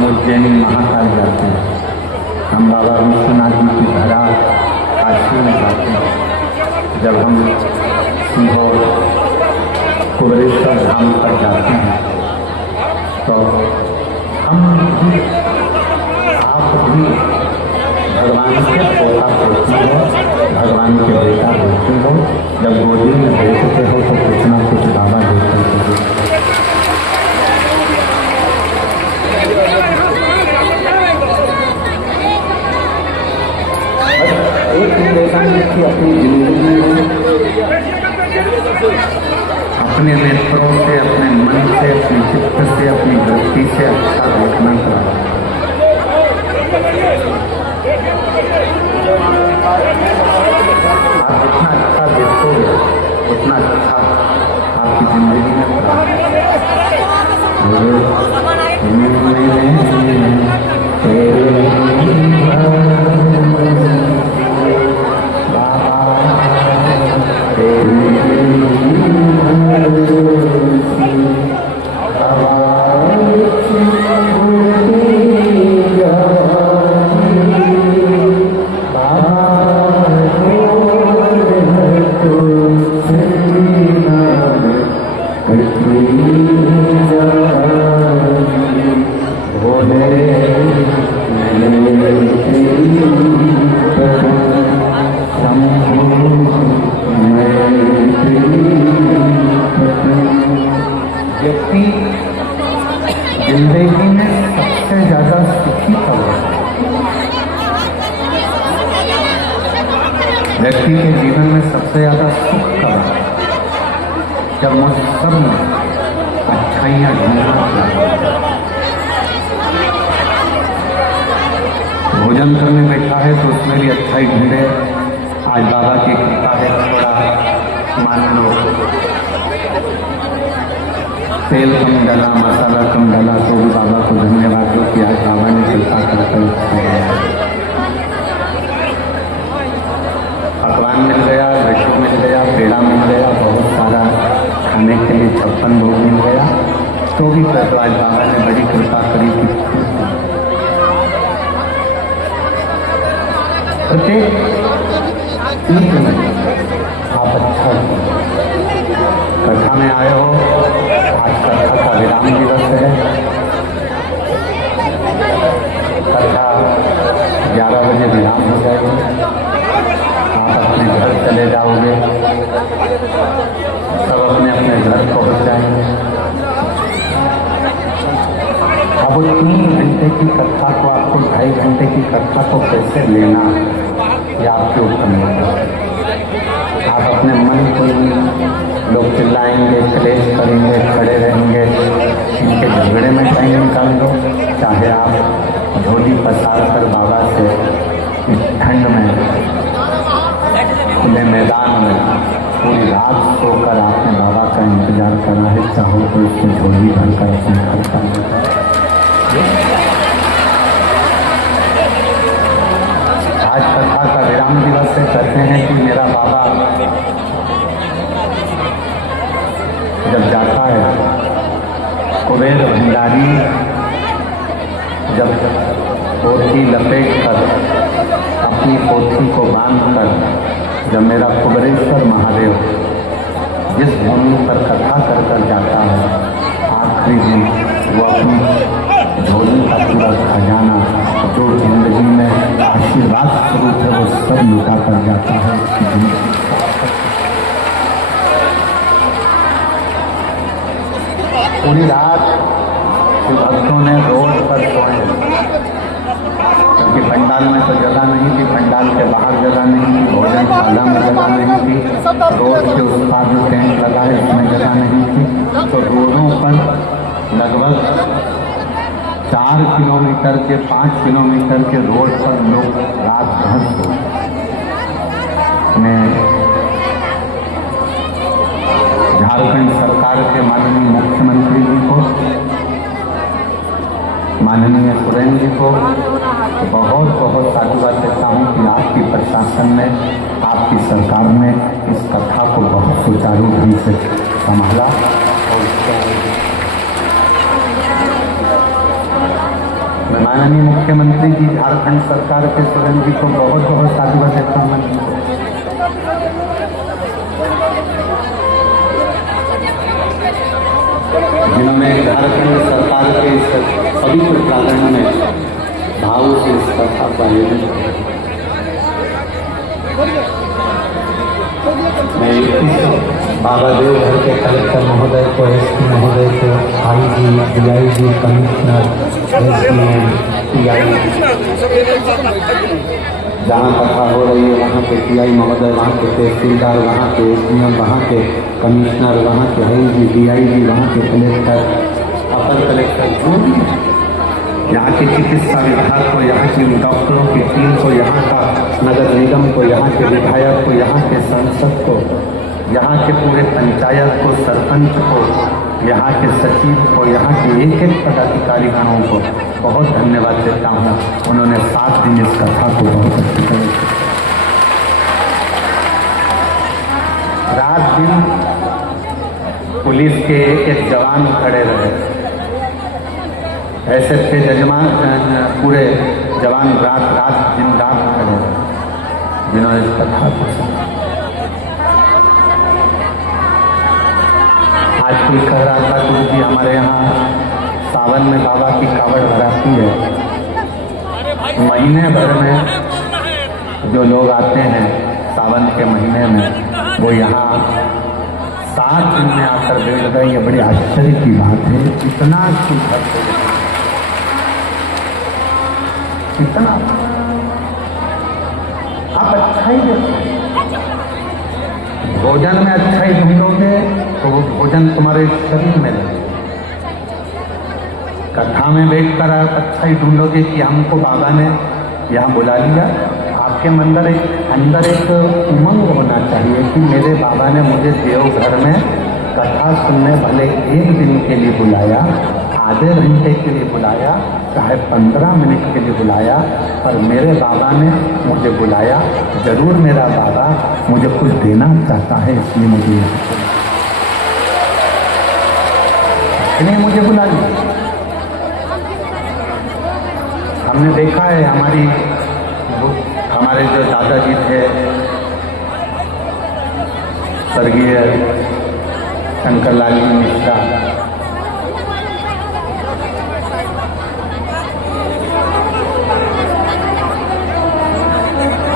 हम उज्जैन महाकाल जाते हैं, हम बाबा विश्वनाथ जी की धरा काशी में जाते हैं। जब हम सीहोर कुबेरेश्वर धाम पर जाते हैं तो हम भी, आप भी भगवान के पोता पोती हो, भगवान के बेटा बेटी हो। जब गोदी में बैठते हो तो कुछ ना कुछ बाबा देते हो। एक विवेकानंद अपनी जिंदगी में अपने नेत्रों से, अपने मन से, अपने चित्त से, अपनी वृत्ति से अच्छा देखना चाहिए। आप जितना अच्छा देखोगे उतना अच्छा आपकी जिंदगी में व्यक्ति जिंदगी में सबसे ज्यादा सुखी कब है? व्यक्ति के जीवन में सबसे ज्यादा सुख कब है? जब वो सब में अच्छाइयाँ ढूंढना। भोजन करने बैठा है तो उसमें भी अच्छाई ढूंढे। आज बाबा की कृपा है, थोड़ा मान लो तेल कम डाला, मसाला कम डाला तो भी बाबा को धन्यवाद दो कि आज बाबा ने कृपा करके पकवान मिल गया, लड्डू मिल गया, पेड़ा मिल गया, बहुत सारा खाने के लिए 56 भोग मिल गया, तो भी तो आज बाबा ने बड़ी कृपा करी थी। प्रत्येक चीज में आप अच्छा कथा में आए हो। आज कथा का विराम दिवस है। कथा 11 बजे विराम हो जाएगी, आप अपने घर चले जाओगे, सब अपने अपने घर पहुंच जाएंगे। अब 3 घंटे की कथा को आपको 2.5 घंटे की कथा को कैसे लेना, ये आपके ऊपर निर्भर है। आप अपने मन को, लोग चिल्लाएंगे, क्लेश करेंगे, खड़े रहेंगे, इनके झगड़े में टाइम निकाल दो। चाहे आप झोली पसार कर बाबा से इस ठंड में खुले मैदान में पूरी रात सोकर आपने बाबा का इंतजार करा है, चाहो तो इसमें झोली भरकर अपने घर का। आज कथा का विराम दिवस से कहते हैं कि मेरा बाबा जब जाता है, कुबेर भंडारी जब पोथी लपेट कर अपनी पोथी को बांध कर, जब मेरा कुबेरेश्वर महादेव जिस भूमि पर कथा कर कर जाता है, आखिरी दिन वो अपनी झोली का पूरा खजाना जो जिंदगी में आशीर्वाद स्वरूप है वो सब लुटा कर जाता है। पूरी रात भक्तों ने रोड पर सोए, क्योंकि पंडाल में तो जगह नहीं थी, पंडाल के बाहर जगह नहीं थी, भोजनशाला में जगह नहीं थी, रोड के उस पार जो टेंट लगा है उसमें जगह नहीं थी, तो रोडों पर लगभग 4 किलोमीटर के 5 किलोमीटर के रोड पर लोग रात भर सोए। झारखंड सरकार के माननीय मुख्यमंत्री जी को, माननीय सुरेंद्र जी को बहुत बहुत साधुवाद देता हूँ कि आपकी प्रशासन ने, आपकी सरकार ने इस कथा को बहुत सुचारू ढंग से संभाला और माननीय मुख्यमंत्री जी झारखंड सरकार के सोरेन जी को बहुत बहुत साधुवाद देता हूँ। जिन्होंने झारखंड सरकार के इस पवित्र प्रांगण में भाव से इस कथा का आयोजन किया। मैं बाबा देवघर के कलेक्टर महोदय को, एसपी महोदय को, IG, DIG, commissioner, SDM, TI, जहाँ कथा हो रही है वहाँ के टीआई महोदय, वहाँ के तहसीलदार, वहाँ के एसडीएम, वहाँ के कमिश्नर, वहाँ के आईजी, डीआईजी, वहाँ के कलेक्टर, अपर कलेक्टर, जो भी यहाँ के चिकित्सा विभाग को, यहाँ के डॉक्टरों की टीम को, यहाँ का नगर निगम को, यहाँ के विधायक को, यहाँ के सांसद को, यहाँ के पूरे पंचायत को, सरपंच को, यहाँ के सचिव को, यहाँ के एक एक पदाधिकारीगणों को बहुत धन्यवाद देता हूँ। उन्होंने 7 दिन इस कथा को बहुत अच्छी तरह रात दिन पुलिस के एक एक जवान खड़े रहे। ऐसे थे जजमान, पूरे जवान रात दिन रात खड़े रहे जिन्होंने इस कथा को सुना। आज कोई कह रहा था गुरु जी हमारे यहाँ सावन में बाबा की कावड़ भराती है। महीने भर में जो लोग आते हैं सावन के महीने में, वो यहाँ 7 दिन में आकर बैठ गए। ये बड़ी आश्चर्य की बात है। इतना सुंदर, इतना आप अच्छा ही देखो। भोजन में अच्छा ही ढूंढोगे तो वो भोजन तुम्हारे शरीर में लगे। कथा में बैठकर आप अच्छा ही ढूंढोगे कि हमको बाबा ने यहाँ बुला लिया। आपके अंदर एक उमंग होना चाहिए कि मेरे बाबा ने मुझे देवघर में कथा सुनने भले 1 दिन के लिए बुलाया, आधे घंटे के लिए बुलाया, चाहे 15 मिनट के लिए बुलाया, पर मेरे बाबा ने मुझे बुलाया। जरूर मेरा बाबा मुझे कुछ देना चाहता है, इसलिए मुझे बुला लिया। हमने देखा है हमारे जो दादाजी थे स्वर्गीय शंकरलाल मिश्रा,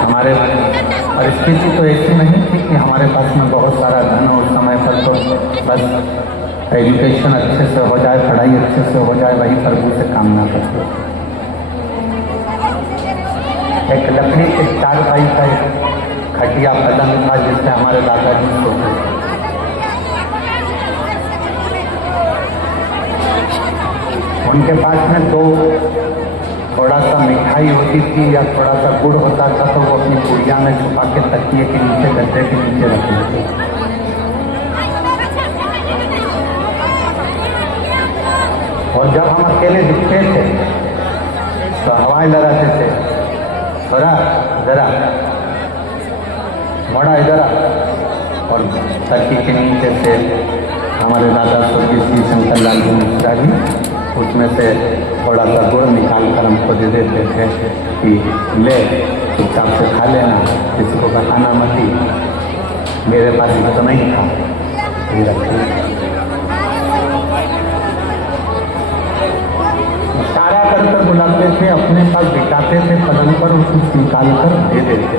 हमारे परिस्थिति तो ऐसी नहीं थी कि हमारे पास में बहुत सारा धन हो। उस समय पर तो बस एजुकेशन अच्छे से हो जाए, पढ़ाई अच्छे से हो जाए, वही प्रभु से कामना करते। एक लकड़ी के 4 भाई का एक खटिया पलंग था जिससे हमारे दादाजी सोते। उनके पास में थोड़ा सा मिठाई होती थी या थोड़ा सा गुड़ होता था, तो वो अपनी गुड़िया में छुपा के तकिए के नीचे, गद्दे के नीचे रख लेते। और जब हम अकेले दिखते थे तो हवाएं लगाते थे, थोड़ा जरा मोड़ा इधर, और तकिए के नीचे से हमारे दादा स्वर्गीय श्री शंकरलाल मिश्रा जी उसमें से थोड़ा सा गुड़ निकाल कर हमको दे देते थे कि ले चुपचाप से खा लेना, किसी को बताना मत ही। मेरे पास तो नहीं था, ये रखना। इशारा कर कर बुलाते थे, अपने पास बिठाते थे पलंग पर, उसको निकाल कर दे देते।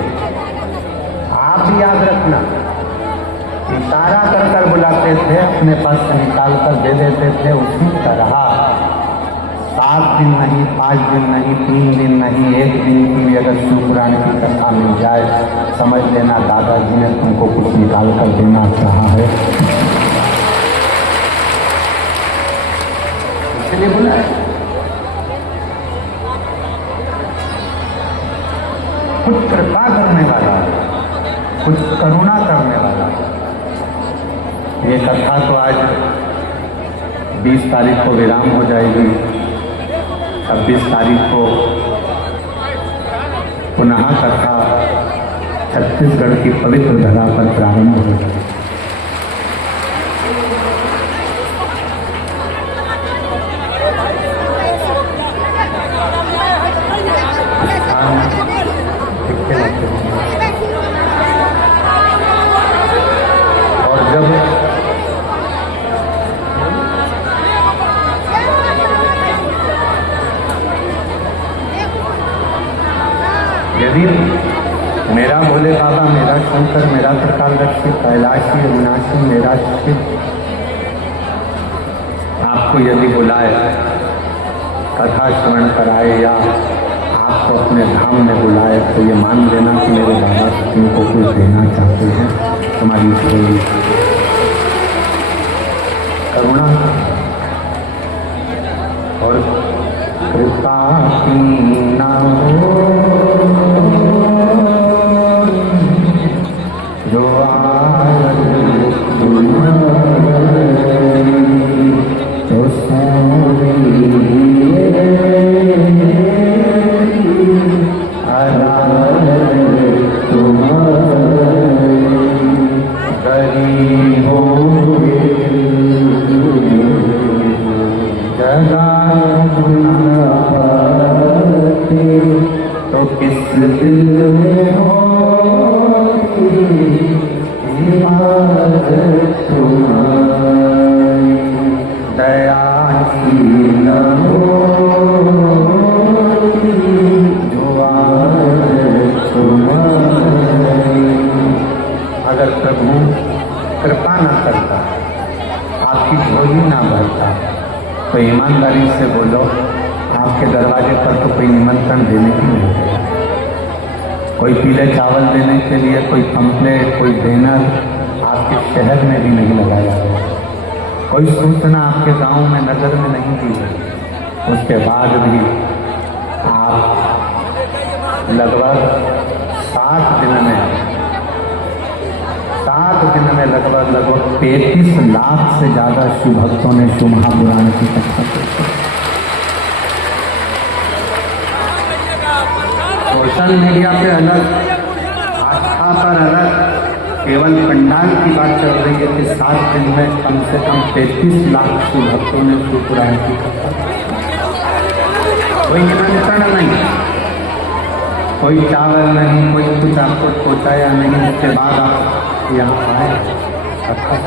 आप भी याद रखना, इशारा कर कर बुलाते थे, अपने पास से निकाल कर दे देते थे। उसी तरह 7 दिन नहीं, 5 दिन नहीं, 3 दिन नहीं, 1 दिन की भी अगर शिवपुराण की कथा मिल जाए, समझ लेना दादाजी ने तुमको कुछ निकाल कर देना चाहा है, इसलिए बुलाया। कुछ कृपा करने वाला, कुछ करुणा करने वाला। ये कथा तो आज 20 तारीख को विराम हो जाएगी। 26 तारीख को पुनः कथा छत्तीसगढ़ की पवित्र धरा पर प्रारंभ होगी। भी मेरा भोले बाबा, मेरा शंकर, मेरा कृपाल रक्षित कैलाशी अविनाशी, मेरा शिव आपको यदि बुलाए, कथा श्रवण कराए या आपको अपने धाम में बुलाए, तो ये मान लेना कि मेरे बाबा तुमको कुछ देना चाहते हैं। तुम्हारी थोड़ी करुणा और कृपा की ना हो, जो तो सोनी तो किस दिल में हो दया की न हो, जो अगर प्रभु कृपा न करता, आपकी झोली ना भरता, तो ईमानदारी से बोलो, आपके दरवाजे पर तो कोई निमंत्रण देने की नहीं है। कोई पीले चावल देने के लिए कोई पंपलेट, कोई बैनर आपके शहर में भी नहीं लगाया गया, कोई सूचना आपके गांव में नगर में नहीं दी गई। उसके बाद भी आप लगभग 7 दिन में लगभग 33 लाख से ज्यादा शिव भक्तों ने शिव महापुराण की कथा की। सोशल मीडिया पे अलग, आस्था पर अलग, केवल पंडाल की बात चल रही है कि 7 दिन में कम से कम 33 लाख शिव भक्तों ने शिवपुराण की कथा। कोई निमंत्रण नहीं, कोई चावल नहीं, कोई कुछ आपको पहुंचाया नहीं, उसके बाद आप यहाँ आए कथा।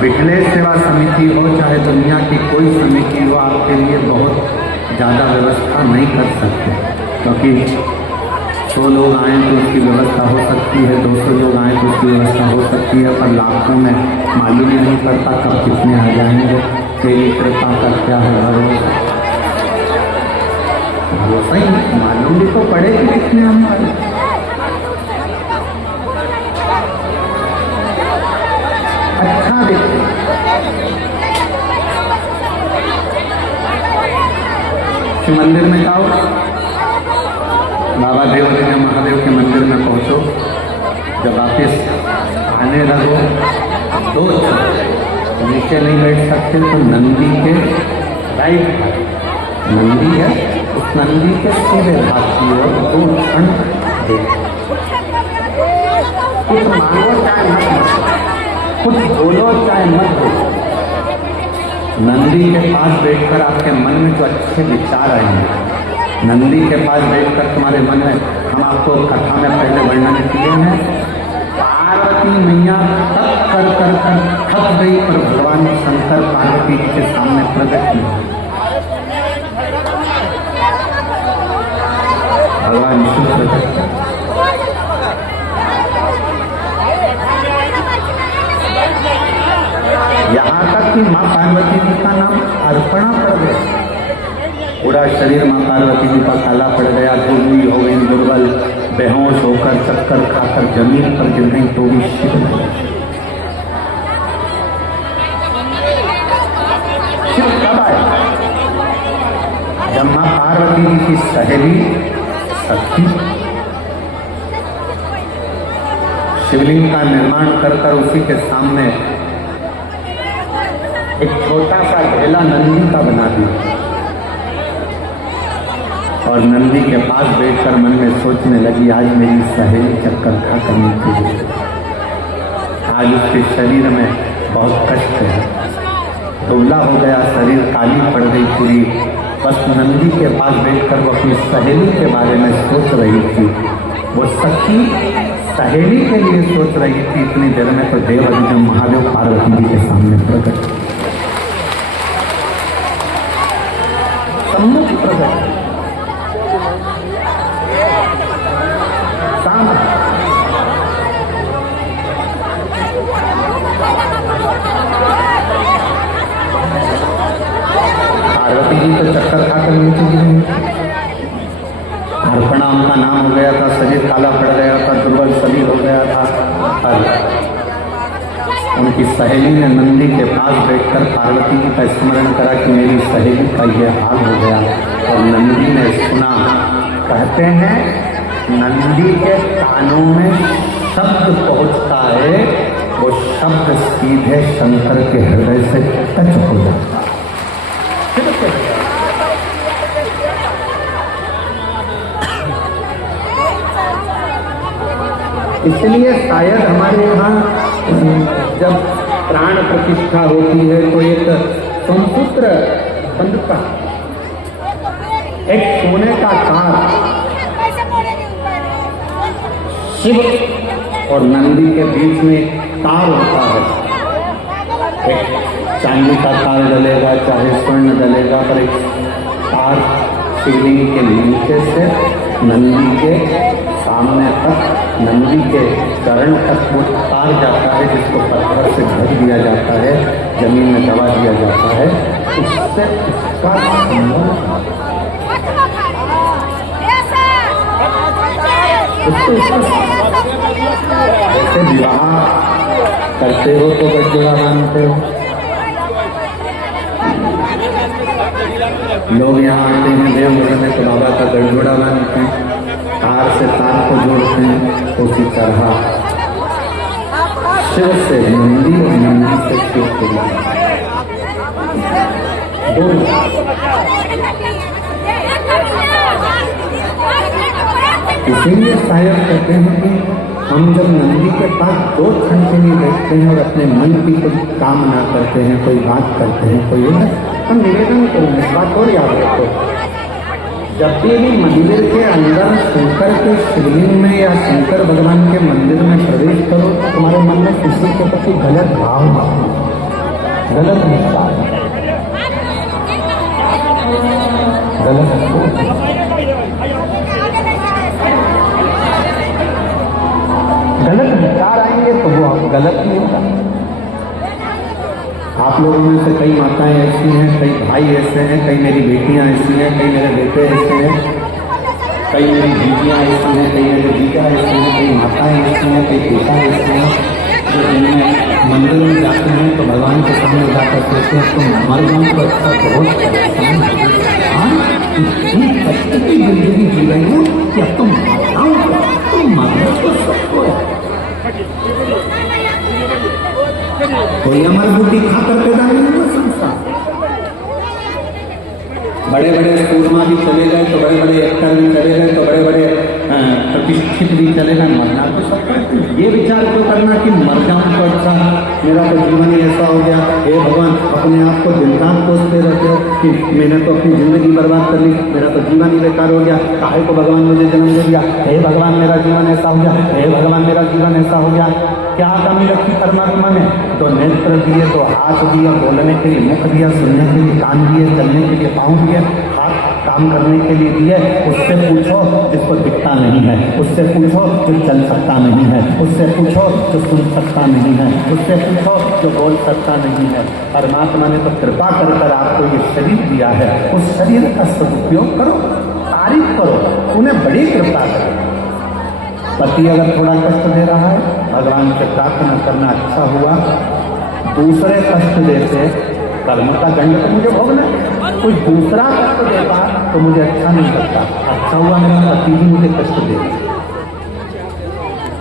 बिटले सेवा समिति हो चाहे दुनिया की कोई समिति हो, आपके लिए बहुत ज़्यादा व्यवस्था नहीं कर सकते, क्योंकि 100 लोग आए तो उसकी व्यवस्था हो सकती है, 200 लोग आए तो उसकी व्यवस्था हो सकती है, पर लाखों में मालूम ही नहीं पड़ता कब कितने आ जाएंगे। तेरी कृपा का क्या है भरोसा, भरोसा ही मालूम भी तो पड़ेगी कितने हम आए। अच्छा देखो, शिव मंदिर में जाओ, बाबा देव जी ने महादेव के मंदिर में पहुंचो, जब वापिस आने लगो, 2 नीचे नहीं बैठ सकते तो नंदी के राइट, नंदी है, उस नंदी के सीधे हाथ की ओर 2 क्षण देखो, कुछ मांगो चाहे मत, कुछ बोलो चाहे मत बोलो, नंदी के पास बैठकर आपके मन में जो अच्छे विचार आएंगे, नंदी के पास बैठकर तुम्हारे मन में, हम आपको कथा में पहले वर्णन किए हैं, पार्वती मैया तप कर कर कर थक गई, पर भगवान शंकर पार्वती के सामने प्रकट हुए। भगवान शिव प्रकट, यहाँ तक कि माँ पार्वती जी का नाम अर्पणा पड़ गया, पूरा शरीर माँ पार्वती जी का काला पड़ गया, दुर्बली हो गई, दुर्बल, बेहोश होकर चक्कर खाकर जमीन पर गिर गई, तो भी शिव कब आए? जब माँ पार्वती जी की सहेली सखी शिवलिंग का निर्माण कर कर उसी के सामने एक छोटा सा ढेला नंदी का बना दिया, और नंदी के पास बैठकर मन में सोचने लगी, आज मेरी सहेली चक्कर खा करने के लिए, आज उसके शरीर में बहुत कष्ट है, दुबला हो गया शरीर, काली पड़ गई पूरी, बस नंदी के पास बैठकर वो अपनी सहेली के बारे में सोच रही थी। वो सखी सहेली के लिए सोच रही थी, इतनी देर में तो देव अधिगम महादेव पार्वती जी के सामने प्रकट। पार्वती जी तो चक्कर खाकर नीचे गिरी। अर्पणा उनका नाम हो गया था, शरीर काला पड़ गया था, दुर्बल शरीर हो गया था। और उनकी सहेली ने नंदी के पास बैठकर पार्वती जी का स्मरण करा कि मेरी सहेली का यह हाल हो गया। और नंदी ने सुना। कहते हैं नंदी के कानों में शब्द पहुंचता है, वो शब्द सीधे शंकर के हृदय से टच हो जाता है। इसलिए शायद हमारे यहाँ जब प्राण प्रतिष्ठा होती है तो एक सोमसूत्र बनता, एक सोने का तार शिव और नंदी के बीच में तार होता है। एक चांदी का तार डलेगा, चाहे स्वर्ण डलेगा, पर एक तार शिवलिंग के नीचे से नंदी के सामने तक, नंदी के चरण तक वो तार जाता है, जिसको पत्थर से ढक दिया जाता है, जमीन में दबा दिया जाता है। उससे उसका जैसे विवाह करते हो तो गठजोड़ा बांधते हो। लोग यहाँ आते हैं देवघर में तो बाबा का गठजोड़ा बांधते हैं, तार से तार को जोड़ते हैं। उसी तरह शिव से नंदी और नंदी से शिव को इसीलिए शायद कहते हैं कि हम जब नंदी के पास 2 क्षण के लिए बैठते हैं और अपने मन की कोई कामना करते हैं, कोई बात करते हैं, कोई हम निवेदन करें, इस बात और याद रखो, जब भी मंदिर के अंदर शंकर के शिवलिंग में या शंकर भगवान के मंदिर में प्रवेश करो, तुम्हारे मन में किसी के प्रति गलत भाव मत, गलत विचार, गलत सोच, गलत विचार आएंगे तो वो गलत नहीं होगा। आप लोगों में से कई माताएं ऐसी हैं, कई भाई ऐसे हैं, कई मेरी बेटियां ऐसी हैं, कई मेरे बेटे ऐसे हैं, कई मेरी बीटियां ऐसी हैं, कई मेरे जीजा ऐसे हैं, कई माताएं ऐसी हैं, कई पिता ऐसे हैं, जो इनमें मंदिर में जाते हैं तो भगवान के सामने जाकर कहते हैं तुम मर जाओ तो अच्छा बहुत की जिंदगी जी रही हो कि अब तुम मरना तो सबको कोई अमर बुद्धि खाकर पैदा नहीं हुआ संसार। बड़े बड़े सूरमा भी चले गए तो बड़े बड़े एक्टर भी चले गए तो बड़े बड़े प्रतिष्ठित भी चले गए, मरना तो सबका। ये विचार क्यों करना कि मर जाऊं तो अच्छा, मेरा तो जीवन ही ऐसा हो गया। हे भगवान, अपने आप को दिन रात कोसते रहते हो कि मैंने तो अपनी जिंदगी बर्बाद कर ली, मेरा तो जीवन ही बेकार हो गया, काहे को भगवान मुझे जन्म दे दिया। हे भगवान, मेरा जीवन ऐसा हो गया, हे भगवान, मेरा जीवन ऐसा हो गया। क्या कमी रखी परमात्मा ने? तो नेत्र दिए, तो हाथ दिया, बोलने के लिए मुख दिया, सुनने के लिए कान दिए, चलने के लिए पाँव दिए, हाथ काम करने के लिए दिए। उससे पूछो जिसको दिखता नहीं है, उससे पूछो जो चल सकता नहीं है, उससे पूछो जो सुन सकता नहीं है, उससे पूछो जो बोल सकता नहीं है। परमात्मा ने तो कृपा कर कर आपको ये शरीर दिया है, उस शरीर का सदुपयोग करो, तारीफ करो, उन्हें बड़ी कृपा करो। पति अगर थोड़ा कष्ट दे रहा है, भगवान से प्रार्थना करना अच्छा हुआ, दूसरे कष्ट देते कर्म का दंड तो मुझे भोगना, कोई दूसरा कष्ट देता तो मुझे अच्छा नहीं लगता। अच्छा हुआ मेरा पति ही मुझे कष्ट दे।